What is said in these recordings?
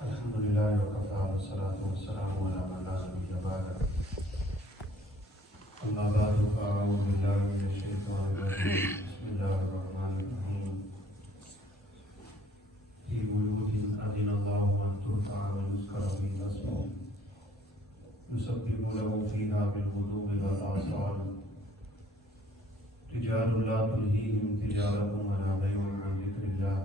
الحمد لله وكفى والصلاة والسلام على من لا نبي بعده. أما بعد فأعوذ بالله من الشيطان الرجيم. بسم الله الرحمن الرحيم. في بيوت أذن الله أن ترفع ويذكر فيها اسمه يسبح له فيها بالغدو والآصال رجال لا تلهيهم تجارة ولا بيع عن ذكر الله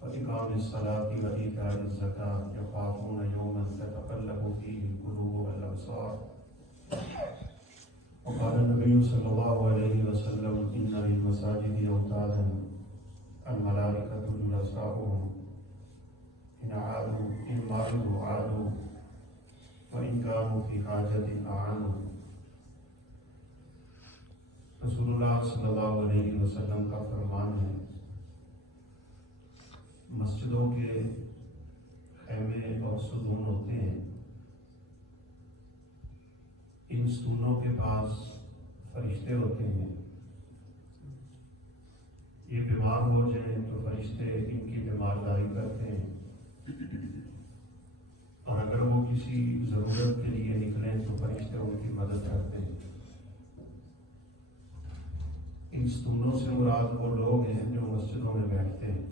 وإقام الصلاة وإيتاء الزكاة يخافون يوما تتقلب فيه القلوب والأبصار. وقال النبي صلى الله عليه وسلم إن للمساجد أوتادا الملائكة جلساؤهم إن مرضوا عادوا وإن كانوا في حاجة أعانوا. رسول اللہ صلی اللہ علیہ وسلم کا فرمان ہے، مسجدوں کے خیمے اور ستون ہوتے ہیں، ان ستونوں کے پاس فرشتے ہوتے ہیں، یہ بیمار ہو جائیں تو فرشتے ان کی بیمارداری کرتے ہیں، اور اگر وہ کسی ضرورت کے لیے نکلیں تو فرشتے ان کی مدد کرتے ہیں۔ ان ستونوں سے مراد وہ لوگ ہیں جو مسجدوں میں بیٹھتے ہیں،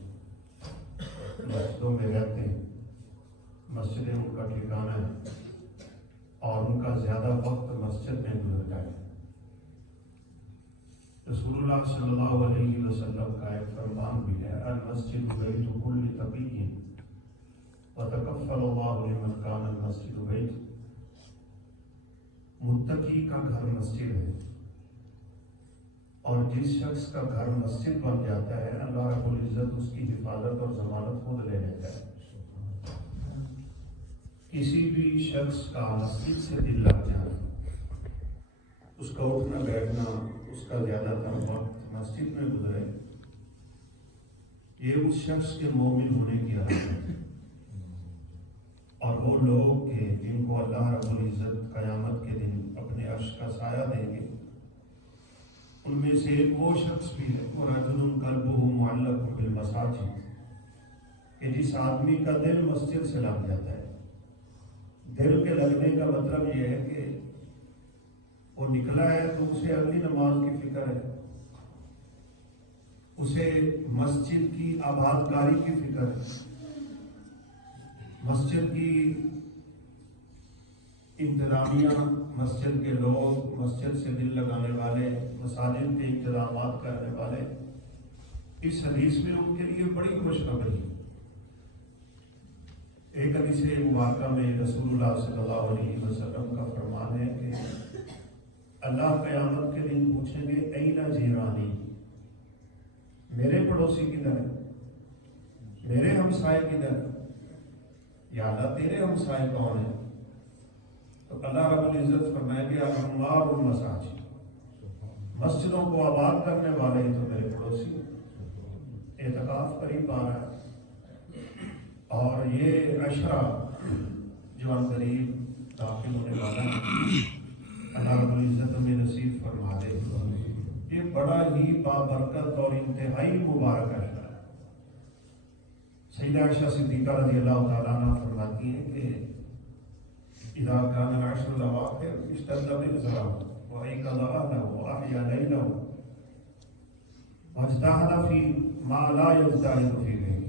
مسجدوں میں رہتے ہیں، مسجدیں ان کا ٹھکانہ ہے اور ان کا زیادہ وقت مسجد میں گزرتا ہے۔ رسول اللہ صلی اللہ علیہ وسلم کا ایک فرمان بھی ہے، المسجد بیت کل تقی وتکفل اللہ لمن کان المسجد بیت۔ متقی کا گھر مسجد ہے، اور جس شخص کا گھر مسجد بن جاتا ہے اللہ رب العزت اس کی حفاظت اور ضمانت خود لے لیتا ہے۔ کسی بھی شخص کا مسجد سے دل لگ جانا، اس کا اٹھنا بیٹھنا، اس کا زیادہ تر وقت مسجد میں گزرے، یہ اس شخص کے مومن ہونے کی علامت ہے۔ اور وہ لوگ کہ جن کو اللہ رب العزت قیامت کے دن اپنے عرش کا سایہ دیں گے، ان میں سے ایک وہ شخص بھی ہے وَرَجُلٌ قَلْبُهُ مُعَلَّقٌ بِالْمَسَاجِدِ، کہ جس آدمی کا دل مسجد سے لگ جاتا ہے۔ دل کے لگنے کا مطلب یہ ہے کہ وہ نکلا ہے تو اسے اگلی نماز کی فکر ہے، اسے مسجد کی آباد کاری کی فکر ہے، مسجد کی انتظامیہ، مسجد کے لوگ، مسجد سے دل لگانے والے، مساجد کے انتظامات کرنے والے، اس حدیث میں ان کے لیے بڑی خوشخبری ہے۔ ایک حدیث مبارکہ میں رسول اللہ صلی اللہ علیہ وسلم کا فرمان ہے کہ اللہ قیامت کے دن پوچھیں گے این جیرانی، میرے پڑوسی کدھر ہے، میرے ہمسائے کدھر ہے، یا اللہ تیرے ہمسائے کون ہیں؟ تو اللہ رب العزت فرمائے گے عمار المساجد، مسجدوں کو آباد کرنے والے تو میرے پڑوسی۔ اعتکاف قریب آ رہا ہے اور یہ عشرہ جو ان قریب داخل ہونے والا ہے، اللہ رب العزت ہمیں نصیب فرما دے۔ یہ بڑا ہی بابرکت اور انتہائی مبارک عشرہ ہے۔ سیدہ عائشہ صدیقہ رضی اللہ تعالیٰ عنہ فرماتی ہیں کہ اذا كان العشر الاواخر اشتد بالزرع وايقظ اهله واحيا ليله واجتهد في ما لا يجتهد في غيره۔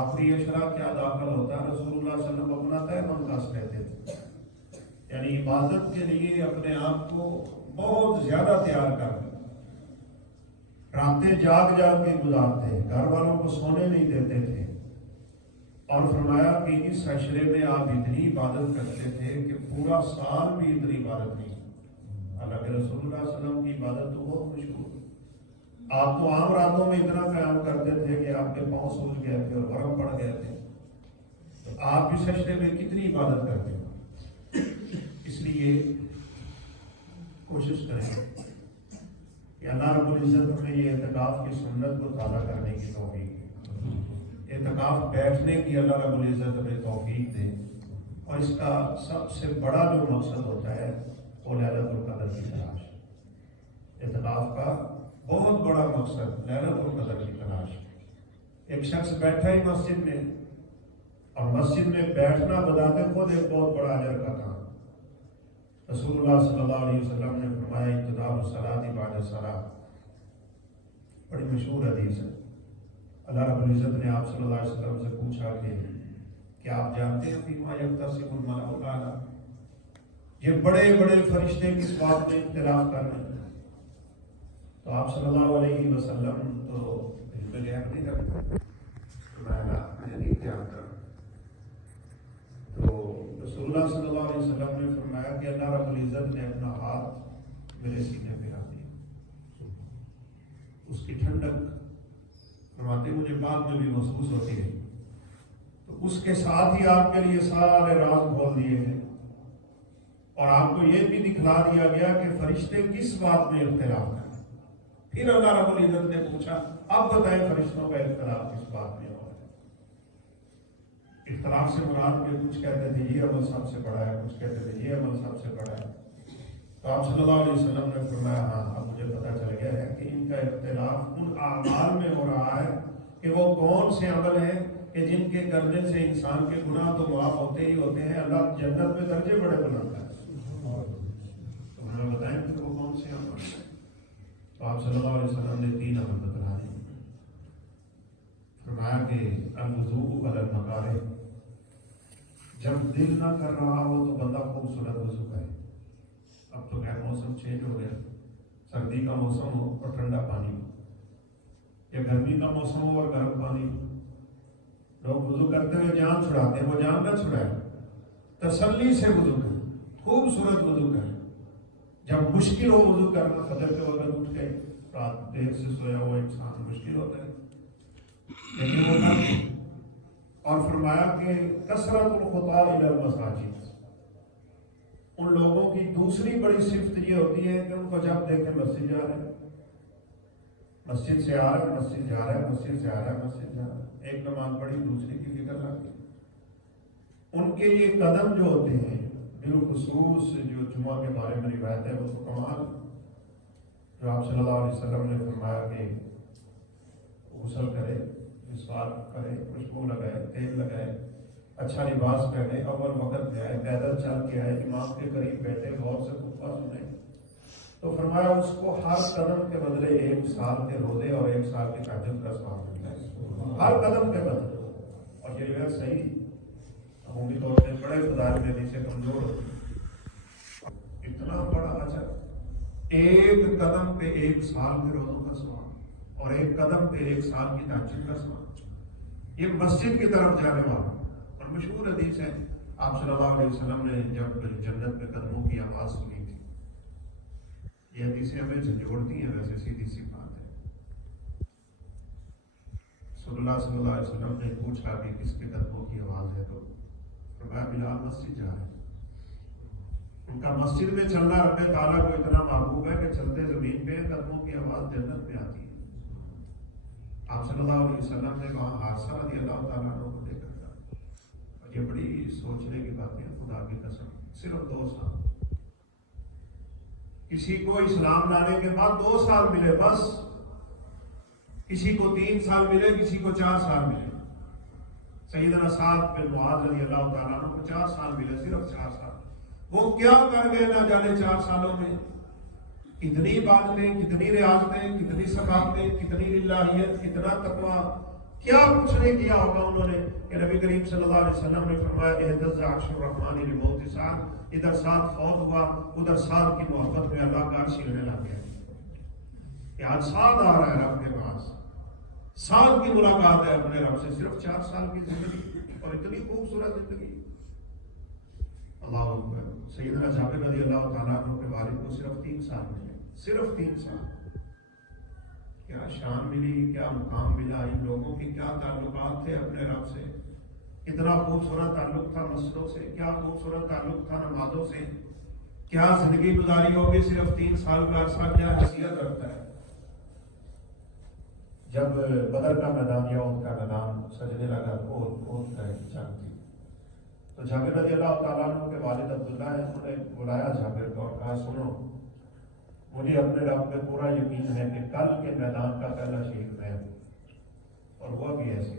آخری عشرہ کیا داخل ہوتا ہے، رسول اللہ صلی اللہ علیہ وسلم اپنا تیمم کاس لیتے تھے، یعنی عبادت کے لیے اپنے آپ کو بہت زیادہ تیار کر دیں، راتیں جاگ جاگ کے گزارتے، گھر والوں کو سونے نہیں دیتے تھے، اور فرمایا کہ اس عشرے میں آپ اتنی عبادت کرتے تھے کہ پورا سال بھی اتنی عبادت نہیں۔ حالانکہ رسول اللہ صلی اللہ علیہ وسلم کی عبادت تو بہت مشہور، آپ تو عام راتوں میں اتنا قیام کرتے تھے کہ آپ کے پاؤں سوج گئے تھے اور ورم پڑ گئے تھے، تو آپ اس عشرے میں کتنی عبادت کرتے ہیں؟ اس لیے کوشش کریں کہ اللہ رب العزت ہمیں یہ اعتکاف کی سنت کو تازہ کرنے کی توفیق دے، اعتکاف بیٹھنے کی اللہ رب العزت ہمیں توفیق دے، اور اس کا سب سے بڑا جو مقصد ہوتا ہے وہ لیلۃ القدر کی تلاش۔ اعتکاف کا بہت بڑا مقصد لیلۃ القدر کی تلاش۔ ایک شخص بیٹھا ہی مسجد میں اور مسجد میں بیٹھنا بذات خود ایک بہت بڑا اجر کا کام۔ رسول اللہ صلی اللہ علیہ وسلم نے فرمایا ابتداء الصلاۃ بعد الصلاۃ، بڑی مشہور حدیث ہے۔ اللہ رب العزت نے آپ صلی اللہ علیہ وسلم سے پوچھا کہ کیا آپ جانتے ہیں فیما یختصم الملأ الاعلیٰ، یہ بڑے بڑے فرشتے کس بات میں اختلاف کر رہے ہیں؟ تو آپ صلی اللہ علیہ وسلم تو علم غیب نہیں رکھتے، میں نہیں جانتا۔ تو رسول اللہ صلی اللہ علیہ وسلم نے فرمایا کہ اللہ رب العزت نے اپنا ہاتھ میرے سینے پہ رکھ دیا، اس کی ٹھنڈک فرماتے مجھے بعد میں بھی محسوس ہوتی ہے، تو اس کے ساتھ ہی آپ کے لیے سارے راز کھول دیے ہیں، اور آپ کو یہ بھی دکھلا دیا گیا کہ فرشتے کس بات میں اختلاف کریں۔ پھر اللہ رب العزت نے پوچھا اب بتائیں فرشتوں کا اختلاف کس بات میں ہو رہا ہے؟ اختلاف سے مراد میں کچھ کہتے تھے یہ عمل سب سے بڑا ہے، کچھ کہتے تھے یہ عمل سب سے بڑا ہے۔ تو آپ صلی اللہ علیہ وسلم نے فرمایا ہاں اب مجھے پتہ چل گیا ہے کہ ان کا اختلاف ان اعمال میں ہو رہا ہے کہ وہ کون سے عمل ہیں کہ جن کے کرنے سے انسان کے گناہ تو معاف ہوتے ہی ہوتے ہیں، اللہ جنت میں درجے بڑے بناتا ہے۔ تو ہمیں بتائیں کہ وہ کون سے عمل ہیں؟ تو آپ صلی اللہ علیہ وسلم نے 3 عمل بتلا دیے۔ فرمایا کہ الوضوء علی المکارہ، جب دل نہ کر رہا ہو تو بندہ خوبصورت وضو کرے۔ اب تو خیر موسم چینج ہو گیا، سردی کا موسم ہو اور ٹھنڈا پانی ہو، یا گرمی کا موسم ہو اور گرم پانی ہو، لوگ وضو کرتے ہوئے جان چھڑاتے ہیں، وہ جان نہ چھڑائے، تسلی سے وضو کریں، خوبصورت وضو کریں۔ جب مشکل ہو وضو کرنا، فجر کے وقت اٹھ کے رات دیر سے سویا ہوا انسان مشکل ہوتا ہے، لیکن وہ نہ۔ اور فرمایا کہ کثرت الخطا الی المساجد، ان لوگوں کی دوسری بڑی صفت یہ ہوتی ہے کہ ان کو جب دیکھیں مسجد جا رہے ہیں، مسجد سے آ رہا ہے، مسجد جا رہا ہے، مسجد سے آ رہا ہے، مسجد جا رہا ہے، ایک نماز پڑھی دوسری کی فکر رکھتی ہے۔ ان کے یہ قدم جو ہوتے ہیں، بالخصوص جو جمعہ کے بارے میں روایت ہے وہ تو کمال، جو آپ صلی اللہ علیہ وسلم نے فرمایا کہ غسل کرے، مسواک کرے، خوشبو لگائے، تیل لگائے، اچھا لباس پہنے، اول وقت میں آئے، پیدل چل کے آئے، امام کے قریب بیٹھے، غور سے خطبہ سنے، تو فرمایا اس کو ہر قدم کے بدلے 1 سال کے روزے اور 1 سال کے تہجد کا ثواب ملتا ہے، ہر قدم کے بدلے۔ اور یہ روایت صحیح عمومی طور پہ بڑے فضائل میں سے کمزور ہوتی ہے، اتنا بڑا اجر، 1 قدم پہ 1 سال کے روزوں کا ثواب، اور 1 قدم پہ 1 سال کی تہجد کا ثواب، یہ مسجد کی طرف جانے والا۔ اور مشہور حدیث ہے، آپ صلی اللہ علیہ وسلم نے جب جنت میں قدموں کی آواز سنی تھی، یہ حدیثیں ہمیں جھنجھوڑتی ہیں، ویسے سیدھی سی بات ہے۔ رسول اللہ صلی اللہ علیہ وسلم نے پوچھا کہ کس کے قدموں کی آواز ہے، تو فرمایا بلال مسجد جا رہے ہیں۔ ان کا مسجد میں چلنا رب تعالیٰ کو اتنا محبوب ہے کہ چلتے زمین پہ قدموں کی آواز جنت میں آتی ہے۔ آپ صلی اللہ علیہ وسلم نے وہاں حادثہ رضی اللہ تعالیٰ عنہ کو دیکھا تھا، اور یہ بڑی سوچنے کی باتیں، خدا کی قسم، صرف 2 سال، کسی کو اسلام لانے کے بعد 2 سال ملے بس، کسی کو 3 سال ملے، کسی کو 4 سال ملے۔ سیدنا سعد بن معاذ رضی اللہ تعالیٰ عنہ کو 4 سال ملے، صرف 4 سال۔ وہ کیا کر گئے نہ جانے 4 سالوں میں، کتنی عبادتیں، کتنی ریاضتیں، کتنی ثقافتیں، کتنی الہیت، کتنا تقویٰ، کیا کچھ نہیں کیا ہوگا انہوں نے کہ نبی کریم صلی اللہ علیہ وسلم نے فرمایا اہتز عرش الرحمن لموت سعد، ادھر سعد فوت ہوا، ادھر سعد کی محبت میں اللہ کا عرش ہلنے لگ گیا کہ آج سعد آ رہا ہے رب کے پاس، سعد کی ملاقات ہے اپنے رب سے۔ صرف 4 سال کی زندگی اور اتنی خوبصورت زندگی، اللہ اکبر۔ سیدنا جابر رضی اللہ تعالیٰ عنہ کے والد کو صرف 3 سال ملے، صرف 3 سال۔ کیا شان ملی، کیا مقام ملا، ان لوگوں کی کیا تعلقات تھے اپنے رب سے، اتنا خوبصورت تعلق تھا مسجدوں سے، کیا خوبصورت تعلق تھا نمازوں سے، کیا زندگی گزاری ہوگی، صرف 3 سال کا عرصہ کیا حیثیت رکھتا ہے۔ جب بدر کا میدان یا احد کا میدان سجنے لگا، احد کا جنگ تھی، تو جابر رضی اللہ تعالیٰ عنہ کے والد عبداللہ ہے، انہوں نے بلایا جابر کو اور کہا سنو، مجھے اپنے رب پہ پورا یقین ہے کہ کل کے میدان کا پہلا شہید میں ہوں، اور وہ بھی ایسے،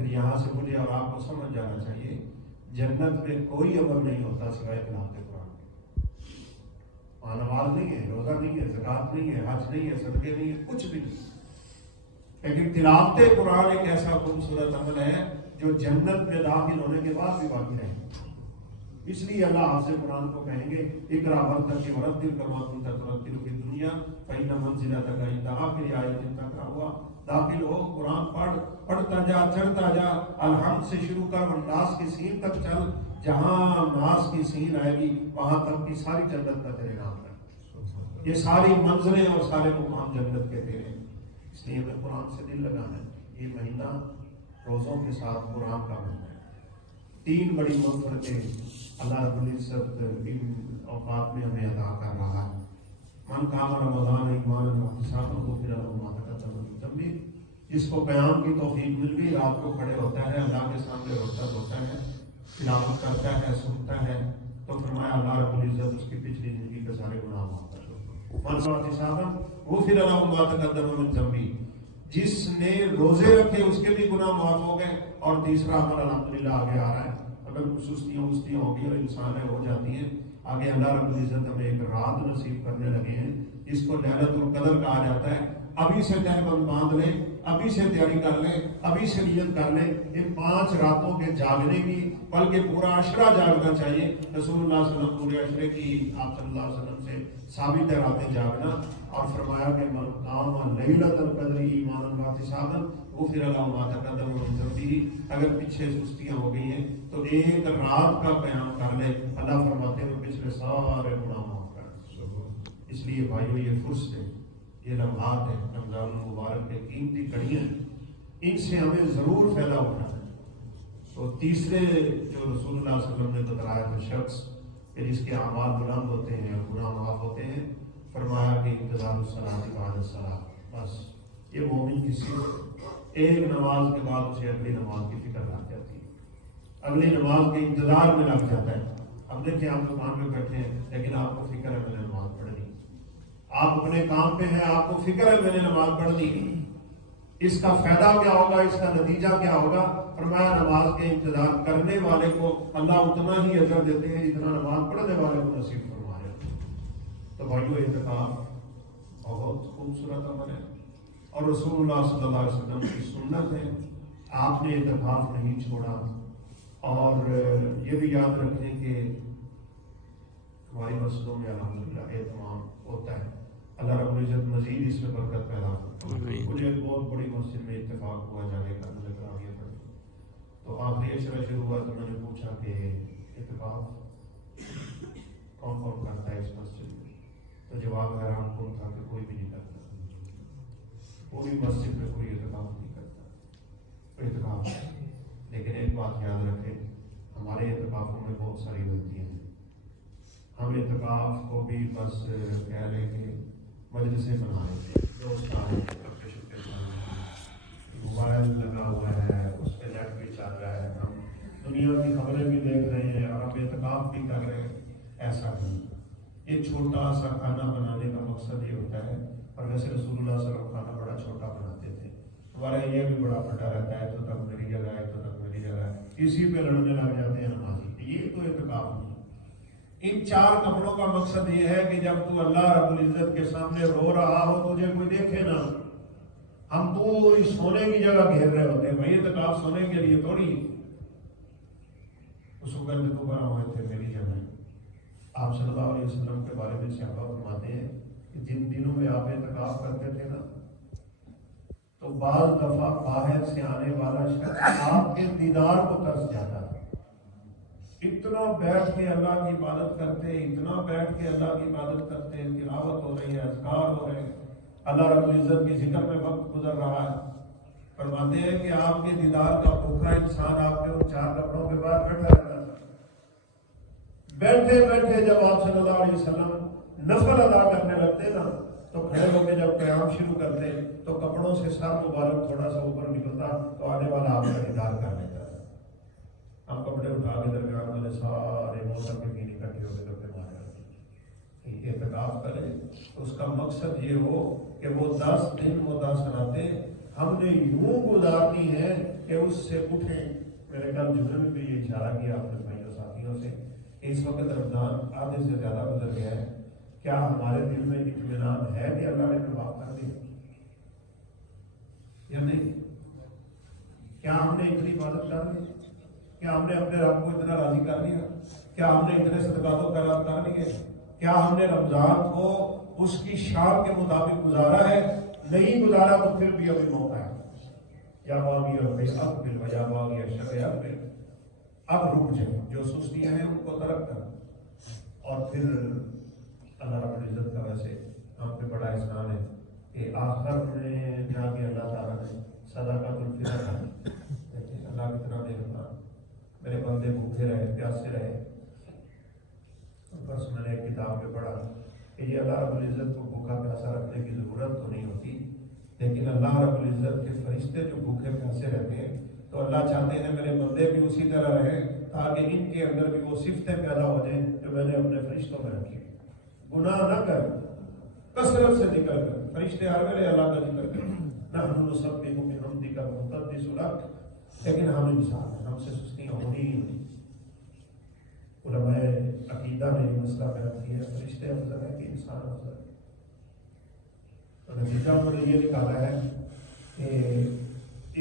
پھر یہاں سے مجھے اور آپ کو سمجھ جانا چاہیے جنت میں کوئی عمل نہیں ہوتا سوائے تلاوت قرآن کے۔ وہاں نماز نہیں ہے، روزہ نہیں ہے، زکوٰۃ نہیں ہے، حج نہیں ہے، صدقے نہیں ہے، کچھ بھی نہیں۔ لیکن تلاوت قرآن ایک ایسا خوبصورت عمل ہے جو جنت میں داخل ہونے کے بعد بھی باقی رہے گا۔ اس لیے اللہ حافظ قرآن کو کہیں گے اقرا ورتقی ورتل کما کنت ترتل فی الدنیا فإن منزلتک عند آخر آیۃ تقرأ ہوا، داخل ہو قرآن پڑھتا جا، چڑھتا جا، الحمد سے شروع کر اور ناس کی سین تک چل، جہاں ناس کی سین آئے گی وہاں تک کی ساری جنت کا تیرے نام ہے۔ یہ ساری منزلیں اور سارے مقام جنت کے تیرے ہیں۔ اس لیے ہمیں قرآن سے دل لگانا ہے۔ یہ مہینہ روزوں کے ساتھ قرآن کا مہینہ ہے۔ 3 بڑی مغفرتیں اللہ رب العزت ان اوقات میں ہمیں عطا کر رہا ہے۔ من قام رمضان ایمانا واحتسابا غفر له ما تقدم من ذنبه، جس کو قیام کی توفیق مل گئی، رات کو کھڑے ہوتا ہے، اللہ کے سامنے روتا ہوتا ہے، تلاوت کرتا ہے، سنتا ہے، تو فرمایا اللہ رب العزت اس کی پچھلی زندگی کے سارے گناہ معاف کر دے۔ من قام واحتسابا غفر له ما تقدم من ذنبه، جس نے روزے رکھے اس کے بھی گناہ معاف ہو گئے۔ اور تیسرا عمل الحمدللہ آگے آ رہا ہے، اگر کچھ سستیاں ہوگی اور انسان ہے ہو جاتی ہیں، آگے اللہ رب العزت ہمیں ایک رات نصیب کرنے لگے ہیں جس کو لیلۃ القدر کہا جاتا ہے۔ ابھی سے تہبند باندھ لیں، ابھی سے تیاری کر لیں، ابھی سے نیت کر لیں ان 5 راتوں کے جاگنے کی، بلکہ پورا عشرہ جاگنا چاہیے۔ رسول اللہ صلی اللہ علیہ وسلم پورے عشرے کی آپ صلی اللہ علیہ وسلم سے ثابت ہے راتیں جاگنا، اور فرمایا کہ من قام لیلۃ القدر ایمانا واحتسابا غفر له ما تقدم من ذنبه، اگر پیچھے سستیاں ہو گئی ہیں تو ایک رات کا قیام کر لے، اللہ فرماتے ہیں پچھلے سارے گناہ معاف کر دیں۔ اس لیے بھائیو یہ فرصت ہے، یہ لمحات ہیں رمضان المبارک کے قیمتی کڑیاں ہیں، ان سے ہمیں ضرور فائدہ اٹھانا ہے۔ تو تیسرے جو رسول اللہ صلی اللہ علیہ وسلم نے بتلایا تھا شخص کہ جس کے اعمال بلند ہوتے ہیں اور گناہ معاف ہوتے ہیں، فرمایا کہ انتظار الصلاۃ بعد الصلاۃ، بس یہ مومن کی صرف ایک نماز کے بعد اسے اگلی نماز کی فکر لگ جاتی ہے، اگلی نماز کے انتظار میں لگ جاتا ہے۔ اب دیکھیں آپ دکان میں بیٹھے ہیں لیکن آپ کو فکر ہے میں نے نماز پڑھنی، آپ اپنے کام پہ ہیں آپ کو فکر ہے میں نے نماز پڑھنی، اس کا فائدہ کیا ہوگا، اس کا نتیجہ کیا ہوگا؟ فرمایا نماز کے انتظار کرنے والے کو اللہ اتنا ہی اجر دیتے ہیں جتنا نماز پڑھنے والے کو نصیب فرمائے۔ تو بھائیو اعتکاف بہت خوبصورت عمل ہے اور رسول اللہ صلی اللہ علیہ وسلم کی سنت ہے، آپ نے اعتکاف نہیں چھوڑا۔ اور یہ بھی یاد رکھیں کہ ہماری مسجدوں میں الحمدللہ اہتمام ہوتا ہے، اللہ رب العزت مزید اس میں برکت پیدا کرتا ہے۔ مجھے ایک بہت بڑی مسجد میں اتفاق ہوا جانے کا، مجھے تراویح پڑھی تو آخری عشرہ شروع ہوا تو میں نے پوچھا کہ اعتکاف کون کون کرتا ہے اس مسجد میں، تو جواب حیران کن تھا کہ کوئی بھی نہیں کرتا، کوئی مسجد میں کوئی اعتکاف نہیں کرتا، اعتکاف ہے۔ لیکن ایک بات یاد رکھیں، ہمارے اعتکافوں میں بہت ساری غلطیاں ہیں۔ ہم اعتکاف کو بھی بس کہہ لیں کہ مجلسیں بنا لیتے ہیں، دوست آئے موبائل لگا ہوا ہے، اس پہ نیٹ بھی چل رہا ہے، ہم دنیا کی خبریں بھی دیکھ رہے ہیں اور ہم اعتکاف بھی کر رہے ہیں۔ ایسا نہیں، ایک چھوٹا سا کھانا بنانے کا مقصد یہ ہوتا ہے، اور ویسے رسول اللہ صلی اللہ علیہ وسلم کھانا بڑا چھوٹا بناتے تھے، ہمارا یہ بھی بڑا پھٹا رہتا ہے، تو تک میری جگہ ہے، تو تک میری جگہ ہے، اسی پہ لڑنے لگ جاتے ہیں نمازی۔ یہ تو اعتکاف نہیں۔ ان 4 کپڑوں کا مقصد یہ ہے کہ جب تو اللہ رب العزت کے سامنے رو رہا ہو تجھے کوئی دیکھے نہ۔ ہم پوری سونے کی جگہ گھیر رہے ہوتے ہیں، بھائی اعتکاف سونے کے لیے تھوڑی، اس وقت میں تو بنا ہوئے تھے میری جگہ۔ آپ صلی اللہ علیہ وسلم کے بارے میں صحابہ فرماتے ہیں کہ جن دنوں میں آپ اعتکاف کرتے تھے نا، تو بعض دفعہ باہر سے آنے والا شخص آپ کے دیدار کو ترس جاتا ہے، اتنا بیٹھ کے اللہ کی عبادت کرتے، اتنا بیٹھ کے اللہ کی عبادت کرتے، تلاوت ہو رہی ہے، اذکار ہو رہے ہیں، اللہ رب العزت کی ذکر میں وقت گزر رہا ہے۔ فرماتے ہیں کہ آپ کے دیدار کا بھوکا انسان آپ کے ان 4 کپڑوں کے بعد بیٹھا رہتا تھا۔ بیٹھے بیٹھے جب آپ صلی اللہ علیہ وسلم نفل ادا کرنے لگتے نا، تو کھڑے ہو کے جب قیام شروع کرتے تو کپڑوں سے سر مبارک تھوڑا سا اوپر نکلتا تو آنے والا آپ کا دیدار کر لیتا ہے۔ ہم کپڑے اٹھا کے درمیان والے سارے موسم کے دین اکٹھے ہو کے کرتے مارے رہتے ہیں۔ اعتکاف کرے اس کا مقصد یہ ہو کہ وہ 10 دن 10 راتیں ہم نے یوں گزارنی ہے کہ اس سے اٹھیں. میرے کل جملے میں بھی یہ اشارہ کیا آپ نے بھائیوں ساتھیوں سے کہ اس وقت رمضان آدھے سے زیادہ گزر گیا ہے. کیا ہمارے دل میں اطمینان ہے کہ اللہ نے ہمیں معاف کر دیا یا نہیں؟ کیا ہم نے اتنی عبادت کر لی؟ کیا ہم نے اپنے رب کو اتنا راضی کر لیا؟ کیا ہم نے اتنے صدقات و خیرات کر لیے؟ کیا ہم نے رمضان کو اس کی شان کے مطابق گزارا ہے؟ نہیں گزارا تو پھر بھی ابھی موقع ہے. یا باغی اور یا باغی شرعیات میں اب رک جائیں. جو سستیاں ہیں ان کو ترک کر اور پھر اللہ رب العزت کا ویسے ہم پہ بڑا احسان ہے کہ آخر میں جا کے اللہ تعالیٰ نے صدقۃ الفطر اللہ کی طرح مہربان. میرے بندے بھوکے رہے پیاسے رہے. بس میں نے ایک کتاب میں پڑھا کہ یہ اللہ رب العزت کو بھوکا پیاسا رکھنے کی ضرورت تو نہیں ہوتی، لیکن اللہ رب العزت کے فرشتے جو بھوکے پیاسے رہتے ہیں تو اللہ چاہتے ہیں میرے بندے بھی اسی طرح رہیں تاکہ ان کے اندر بھی وہ صفتیں پیدا ہو جائیں جو میں نے اپنے فرشتوں میں رکھی. گناہ نہ کر، کثرت سے نکل کر فرشتے ہر ویلے اللہ کا ذکر کریں. نحن نسبح بحمدک ونقدس لک، لیکن ہم انسان ہیں، ہم سے سستیاں ہونی ہی نہیں. علماء عقیدہ نے یہ مسئلہ بیان کیا ہے فرشتے افضل ہے کہ انسان افضل ہے. تو نتیجہ انہوں نے یہ نکالا ہے کہ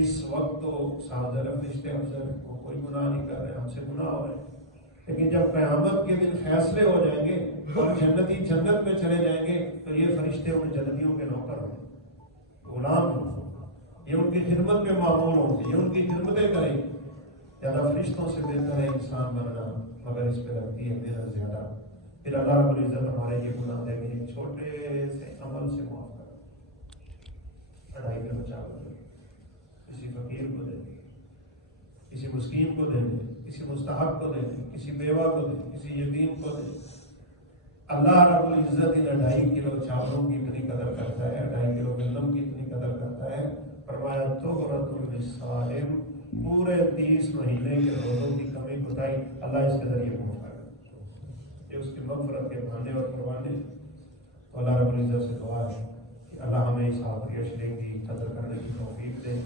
اس وقت تو صاحب فرشتے افضل ہیں، وہ کوئی گناہ نہیں کر رہے، ہم سے گناہ ہو رہے ہیں. لیکن جب قیامت کے دن فیصلے ہو جائیں گے اور جنتی جنت میں چلے جائیں گے تو یہ فرشتے ان جنتیوں کے نوکر ہوں گے، غلام ہوں گے. یہ ان کی خدمت میں معمول ہوں گے، یہ ان کی خدمتیں کریں گے. زیادہ فرشتوں سے بہتر ہے انسان بننا مگر اس پہ لگتی ہے محنت زیادہ. پھر اللہ رب العزت ہمارے یہ گناہ دیں گے ایک چھوٹے سے عمل سے معاف کر. 2.5 کلو چاول دیں، کسی فقیر کو دیں، کسی مسکین کو دیں، کسی مستحق کو دیں، کسی بیوہ کو دیں، کسی یتیم کو دیں. اللہ رب العزت ان 2.5 کلو چاولوں کی اتنی قدر کرتا ہے، 2.5 کلو گندم کی اتنی قدر کرتا ہے. فرمایا تغرۃ للصائم، پورے 30 مہینے کے روزوں کی کمی کوتاہی اللہ اس کے ذریعے معاف کرے. یہ اس کی مغفرت کے بہانے اور پروانے. تو اللہ رب العزت سے دعا ہے کہ اللہ ہمیں اس آخری عشرے کی قدر کرنے کی توفیق دے،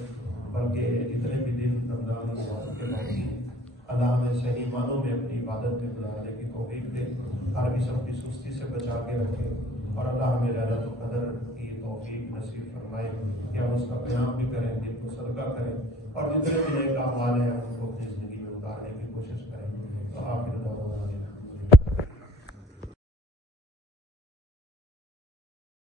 بلکہ جتنے بھی دن رمضان المبارک کے باقی ہیں اللہ ہمیں صحیح معنوں میں اپنی عبادت میں گزارنے کی توفیق دے، ہر قسم کی سستی سے بچا کے رکھے، اور اللہ ہمیں لیلۃ القدر کی توفیق نصیب فرمائے کہ ہم اس کا قیام بھی کریں، دل کو صدقہ کریں، اور جتنے بھی نیک اعمال ہیں ہم کو اپنی